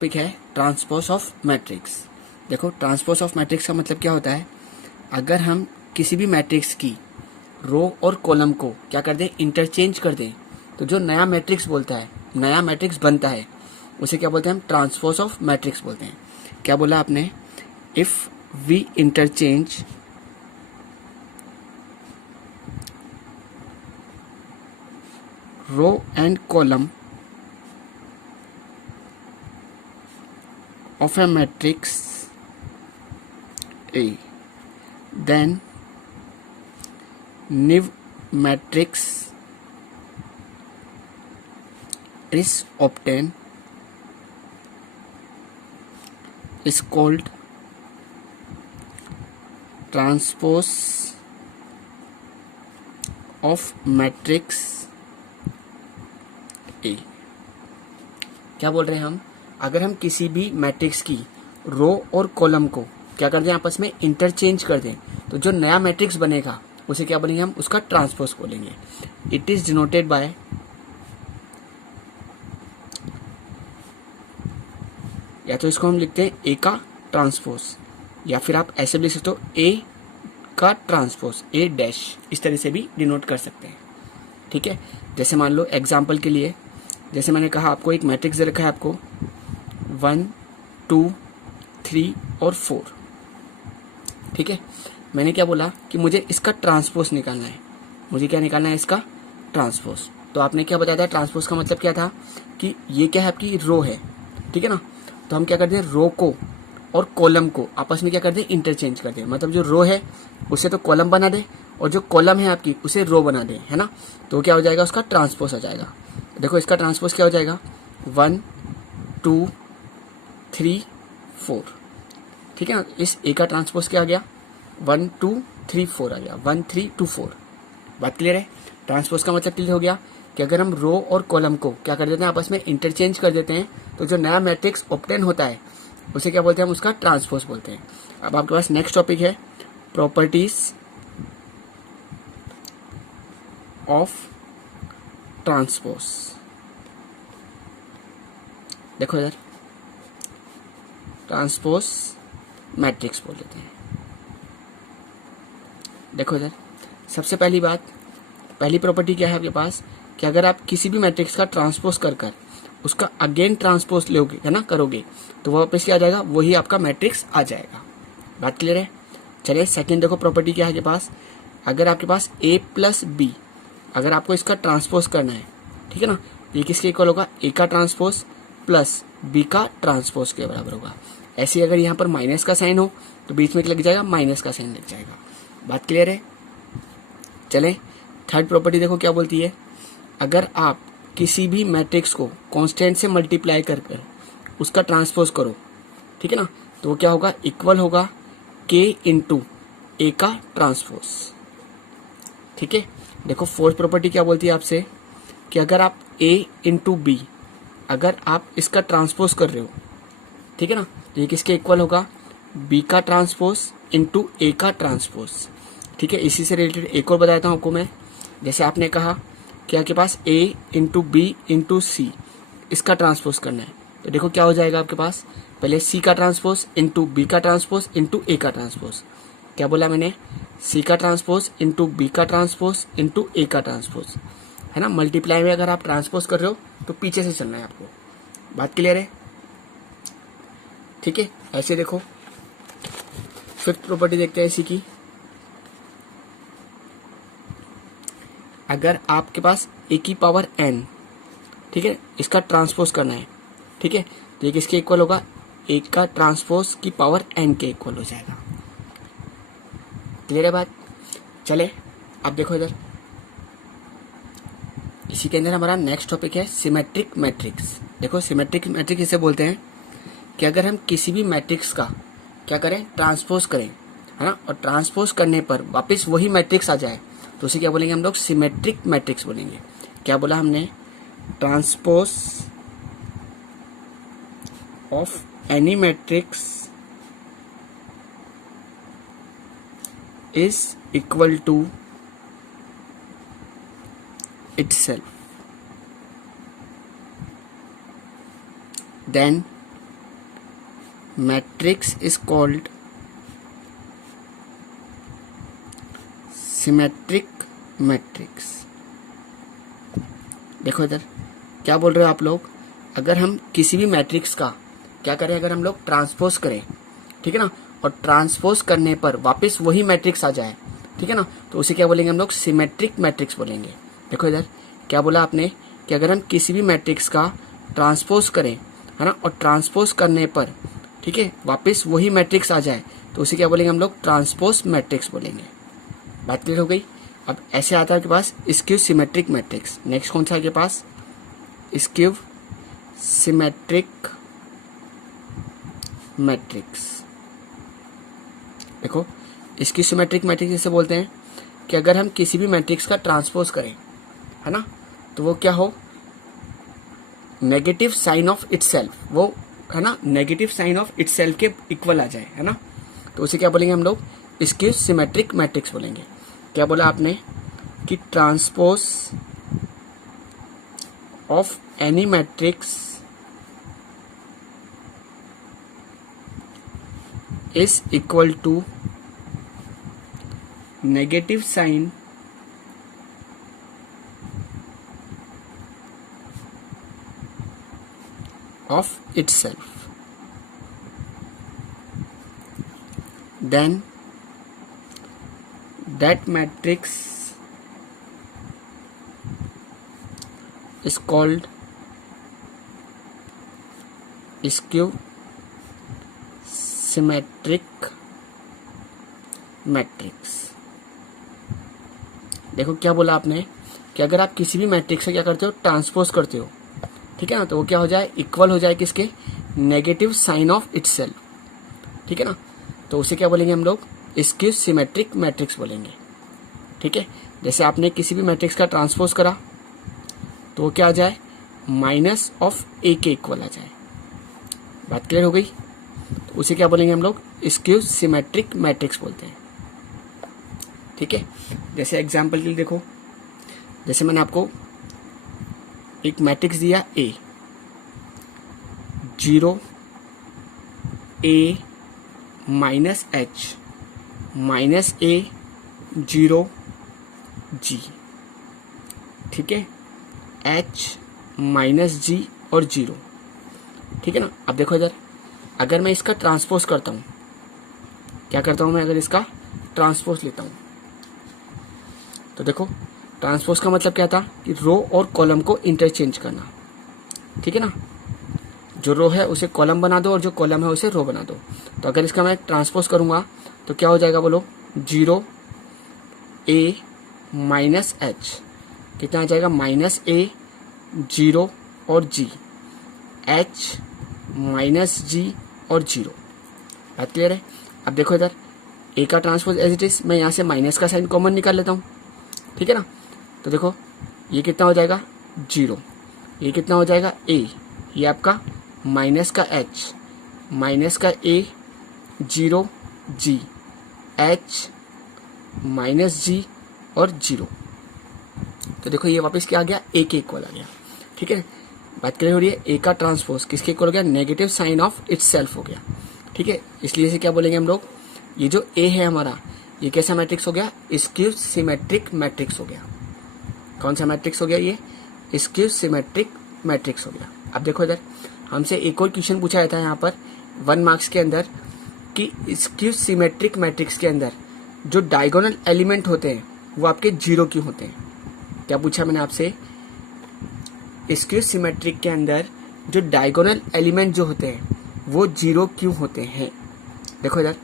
Topic है transpose of matrix. देखो, transpose of matrix का मतलब क्या होता है। अगर हम किसी भी मैट्रिक्स की रो और कॉलम को क्या कर दें, इंटरचेंज कर दें, तो जो नया मैट्रिक्स बोलता है, नया मैट्रिक्स बनता है, उसे क्या बोलते हैं, हम ट्रांसपोज ऑफ मैट्रिक्स बोलते हैं। क्या बोला आपने, if we interchange row and column of a matrix A, then new matrix is obtained is called transpose of matrix A। क्या बोल रहे हैं हम, अगर हम किसी भी मैट्रिक्स की रो और कॉलम को क्या कर दें, आपस में इंटरचेंज कर दें, तो जो नया मैट्रिक्स बनेगा उसे क्या बनेंगे, हम उसका ट्रांसपोज बोलेंगे। इट इज डिनोटेड बाय या तो इसको हम लिखते हैं ए का ट्रांसपोज, या फिर आप ऐसे भी लिख सकते हो ए का ट्रांसपोज, ए डैश, इस तरह से भी डिनोट कर सकते हैं। ठीक है, जैसे मान लो एग्जाम्पल के लिए, जैसे मैंने कहा आपको एक मैट्रिक्स दे रखा है, आपको 1 2 3 और 4। ठीक है, मैंने क्या बोला कि मुझे इसका ट्रांसपोज निकालना है, मुझे क्या निकालना है, इसका ट्रांसपोज। तो आपने क्या बताया था, ट्रांसपोज का मतलब क्या था कि ये क्या है, आपकी रो है, ठीक है ना। तो हम क्या करते हैं, रो को और कॉलम को आपस में क्या करते हैं, इंटरचेंज करते हैं। मतलब जो रो है उसे तो कॉलम बना दे, और जो कॉलम है आपकी उसे रो बना दे, है ना। तो क्या हो जाएगा, उसका ट्रांसपोज आ जाएगा। देखो इसका ट्रांसपोज क्या हो जाएगा, 1 2 3 4। ठीक है ना, इस ए का ट्रांसपोज क्या आ गया, 1 2 3 4 आ गया, 1 3 2 4। बात क्लियर है। ट्रांसपोज का मतलब क्लियर हो गया कि अगर हम रो और कॉलम को क्या कर देते हैं, आपस में इंटरचेंज कर देते हैं, तो जो नया मैट्रिक्स ऑब्टेन होता है उसे क्या बोलते हैं, हम उसका ट्रांसपोज बोलते हैं। अब आपके पास नेक्स्ट टॉपिक है प्रॉपर्टीज ऑफ ट्रांसपोज। देखो इधर, ट्रांसपोज मैट्रिक्स बोल देते हैं। देखो इधर, सबसे पहली बात, पहली प्रॉपर्टी क्या है आपके पास कि अगर आप किसी भी मैट्रिक्स का ट्रांसपोज कर कर उसका अगेन ट्रांसपोज लोगे, है ना, करोगे, तो वो वापस क्या आ जाएगा, वही आपका मैट्रिक्स आ जाएगा। बात क्लियर है। चलिए सेकंड देखो, प्रॉपर्टी क्या है आपके पास, अगर आपके पास a प्लस बी, अगर आपको इसका ट्रांसपोज करना है, ठीक है ना, ये किसके इक्वल होगा, a का ट्रांसपोज प्लस b का ट्रांसपोज के बराबर होगा। ऐसे अगर यहाँ पर माइनस का साइन हो तो बीच में लग जाएगा, माइनस का साइन लग जाएगा। बात क्लियर है। चले थर्ड प्रॉपर्टी देखो क्या बोलती है, अगर आप किसी भी मैट्रिक्स को कांस्टेंट से मल्टीप्लाई कर कर उसका ट्रांसपोज करो, ठीक है ना, तो वो क्या होगा, इक्वल होगा k इंटू ए का ट्रांसपोज। ठीक है, देखो फोर्थ प्रॉपर्टी क्या बोलती है आपसे कि अगर आप a इंटू बी, अगर आप इसका ट्रांसपोज कर रहे हो, ठीक है ना, तो ये किसके इक्वल होगा, b का ट्रांसपोज इंटू ए का ट्रांसपोज। ठीक है, इसी से रिलेटेड एक और बताता हूँ आपको मैं। जैसे आपने कहा कि आपके पास a इंटू बी इंटू सी, इसका ट्रांसपोज करना है, तो देखो क्या हो जाएगा आपके पास, पहले c का ट्रांसपोज इंटू बी का ट्रांसपोज इंटू ए का ट्रांसपोज। क्या बोला मैंने, c का ट्रांसपोज इंटू बी का ट्रांसपोज इंटू ए का ट्रांसपोज, है ना। मल्टीप्लाई में अगर आप ट्रांसपोज कर रहे हो तो पीछे से चलना है आपको। बात क्लियर है। ठीक है, ऐसे देखो फिफ्थ प्रॉपर्टी देखते हैं इसी की, अगर आपके पास a की पावर n, ठीक है, इसका ट्रांसपोज करना है, ठीक है, तो ये किसके इक्वल होगा, a का ट्रांसपोज की पावर n के इक्वल हो जाएगा। क्लियर है बात। चले अब देखो इधर, इसी के अंदर हमारा नेक्स्ट टॉपिक है सिमेट्रिक मैट्रिक्स। देखो सिमेट्रिक मैट्रिक्स इसे बोलते हैं कि अगर हम किसी भी मैट्रिक्स का क्या करें, ट्रांसपोज करें, है ना, और ट्रांसपोज करने पर वापस वही मैट्रिक्स आ जाए, तो उसे क्या बोलेंगे हम लोग, सिमेट्रिक मैट्रिक्स बोलेंगे। क्या बोला हमने, transpose of any matrix is equal to itself, then matrix is called symmetric matrix. देखो इधर क्या बोल रहे हो आप लोग, अगर हम किसी भी मैट्रिक्स का क्या करें, अगर हम लोग ट्रांसपोज करें, ठीक है ना, और ट्रांसपोज करने पर वापस वही मैट्रिक्स आ जाए, ठीक है ना, तो उसे क्या बोलेंगे हम लोग, सिमेट्रिक मैट्रिक्स बोलेंगे। देखो इधर क्या बोला आपने कि अगर हम किसी भी मैट्रिक्स का ट्रांसपोज करें, है ना, और ट्रांसपोज करने पर, ठीक है, वापस वही मैट्रिक्स आ जाए, तो उसे क्या बोलेंगे हम लोग, ट्रांसपोज मैट्रिक्स बोलेंगे। बात क्लियर हो गई। अब ऐसे आता है आपके पास स्क्यू सिमेट्रिक मैट्रिक्स। नेक्स्ट कौन सा है आपके पास, स्क्यू सिमेट्रिक मैट्रिक्स। देखो स्क्यू सिमेट्रिक मैट्रिक्स जैसे बोलते हैं कि अगर हम किसी भी मैट्रिक्स का ट्रांसपोज करें, है ना, तो वो क्या हो, नेगेटिव साइन ऑफ इटसेल्फ, वो है ना, नेगेटिव साइन ऑफ इटसेल्फ के इक्वल आ जाए, है ना, तो उसे क्या बोलेंगे हम लोग, स्क्यू सिमेट्रिक मैट्रिक्स बोलेंगे। क्या बोला आपने कि transpose of any matrix is equal to negative sign of itself, then that matrix is called skew symmetric matrix। देखो क्या बोला आपने कि अगर आप किसी भी मैट्रिक्स से क्या करते हो, ट्रांसपोज करते हो, ठीक है ना, तो वो क्या हो जाए, इक्वल हो जाए किसके, नेगेटिव साइन ऑफ इटसेल्फ, ठीक है ना, तो उसे क्या बोलेंगे हम लोग, स्क्यू सिमेट्रिक मैट्रिक्स बोलेंगे। ठीक है, जैसे आपने किसी भी मैट्रिक्स का ट्रांसपोज करा तो वो क्या आ जाए, माइनस ऑफ ए के इक्वल आ जाए। बात क्लियर हो गई। तो उसे क्या बोलेंगे हम लोग, स्क्यू सिमेट्रिक मैट्रिक्स बोलते हैं। ठीक है, जैसे एग्जांपल के लिए देखो, जैसे मैंने आपको एक मैट्रिक्स दिया ए, 0 ए माइनस एच माइनस ए 0 जी, ठीक है, एच माइनस जी और 0, ठीक है ना। अब देखो इधर, अगर मैं इसका ट्रांसपोज करता हूँ, क्या करता हूँ मैं, अगर इसका ट्रांसपोज लेता हूँ तो देखो ट्रांसपोज का मतलब क्या था कि रो और कॉलम को इंटरचेंज करना, ठीक है ना, जो रो है उसे कॉलम बना दो और जो कॉलम है उसे रो बना दो। तो अगर इसका मैं ट्रांसपोज करूंगा तो क्या हो जाएगा, बोलो, 0 ए माइनस एच, कितना आ जाएगा, माइनस ए 0 और जी, एच माइनस जी और 0। बात क्लियर है। अब देखो इधर ए का ट्रांसपोज एज इट इज, मैं यहाँ से माइनस का साइन कॉमन निकाल लेता हूँ, ठीक है ना। तो देखो ये कितना हो जाएगा 0, ये कितना हो जाएगा ए, ये आपका माइनस का एच माइनस का ए 0 जी, एच माइनस जी और 0। तो देखो ये वापस क्या आ गया, ए के इक्वल आ गया, ठीक है। बात करें हो रही है ए का ट्रांसपोज किसके इक्वल हो गया, नेगेटिव साइन ऑफ इटसेल्फ हो गया, ठीक है। इसलिए इसे क्या बोलेंगे हम लोग, ये जो ए है हमारा, ये कैसा मैट्रिक्स हो गया, स्क्यू सिमेट्रिक मैट्रिक्स हो गया। कौन सा मैट्रिक्स हो गया, ये स्क्यू सिमेट्रिक मैट्रिक्स हो गया। अब देखो इधर हमसे एक और क्वेश्चन पूछा जाता है यहाँ पर 1 मार्क्स के अंदर कि स्क्यू सिमेट्रिक मैट्रिक्स के अंदर जो डायगोनल एलिमेंट होते हैं वो आपके 0 क्यों होते हैं। क्या पूछा मैंने आपसे, स्क्यू सिमेट्रिक के अंदर जो डायगोनल एलिमेंट जो होते हैं वो 0 क्यों होते हैं। देखो इधर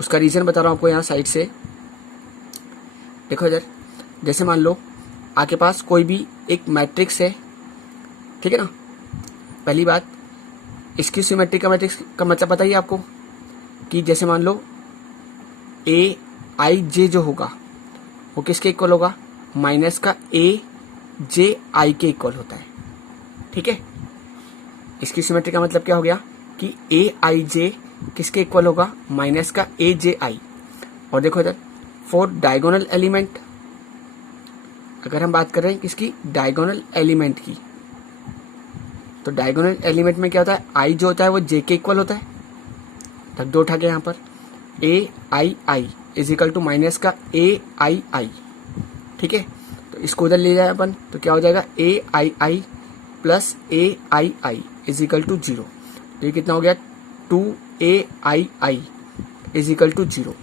उसका रीजन बता रहा हूँ आपको, यहाँ साइड से देखो इधर, जैसे मान लो आपके पास कोई भी एक मैट्रिक्स है, ठीक है ना। पहली बात, स्क्यू सिमेट्रिक का मैट्रिक्स का मतलब बताइए आपको कि जैसे मान लो ए आई जे जो होगा वो किसके इक्वल होगा, माइनस का ए जे आई के इक्वल होता है, ठीक है। स्क्यू सिमेट्रिक का मतलब क्या हो गया कि ए आई जे किसके इक्वल होगा, माइनस का ए जे आई। और देखो इधर फॉर डायगोनल एलिमेंट, अगर हम बात कर रहे हैं किसकी, डायगोनल एलिमेंट की, तो डायगोनल एलिमेंट में क्या होता है, आई जो होता है वो जे के इक्वल होता है, रख दो उठा के यहाँ पर, ए I I is equal to minus का ए आई आई, ठीक है। तो इसको उधर ले जाए अपन तो क्या हो जाएगा, A I I plus A I I is equal to 0। तो ये कितना हो गया, 2 ai इज इक्वल टू 0,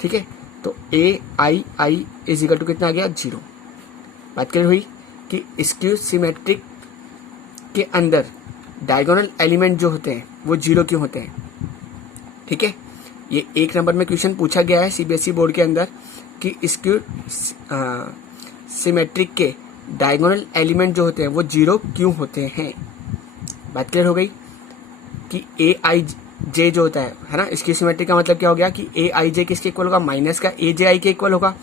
ठीक है। तो ai इज इक्वल टू कितना आ गया, 0। बात क्लियर हुई कि स्क्यू सिमेट्रिक के अंदर डायगोनल एलिमेंट जो होते हैं वो 0 क्यों होते हैं, ठीक है। ये 1 नंबर में क्वेश्चन पूछा गया है सीबीएसई बोर्ड के अंदर कि स्क्यू सिमेट्रिक के डायगोनल एलिमेंट जो होते हैं वो 0 क्यों होते हैं। बात क्लियर हो गई कि ए आई जे जो होता है ना, इसकी सिमेट्रिक का मतलब क्या हो गया कि ए आई जे किसके इक्वल होगा, माइनस का ए जे आई के इक्वल होगा।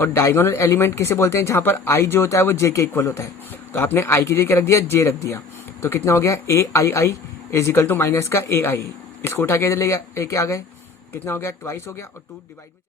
और डायगोनल एलिमेंट किसे बोलते हैं, जहां पर आई जो होता है वो जे के इक्वल होता है। तो आपने आई की जगह रख दिया, जे रख दिया, तो कितना हो गया, ए I I is equal to minus का ए आई। इसको उठा के लेके आ गए, कितना हो गया, ट्वाइस हो गया और 2 डिवाइड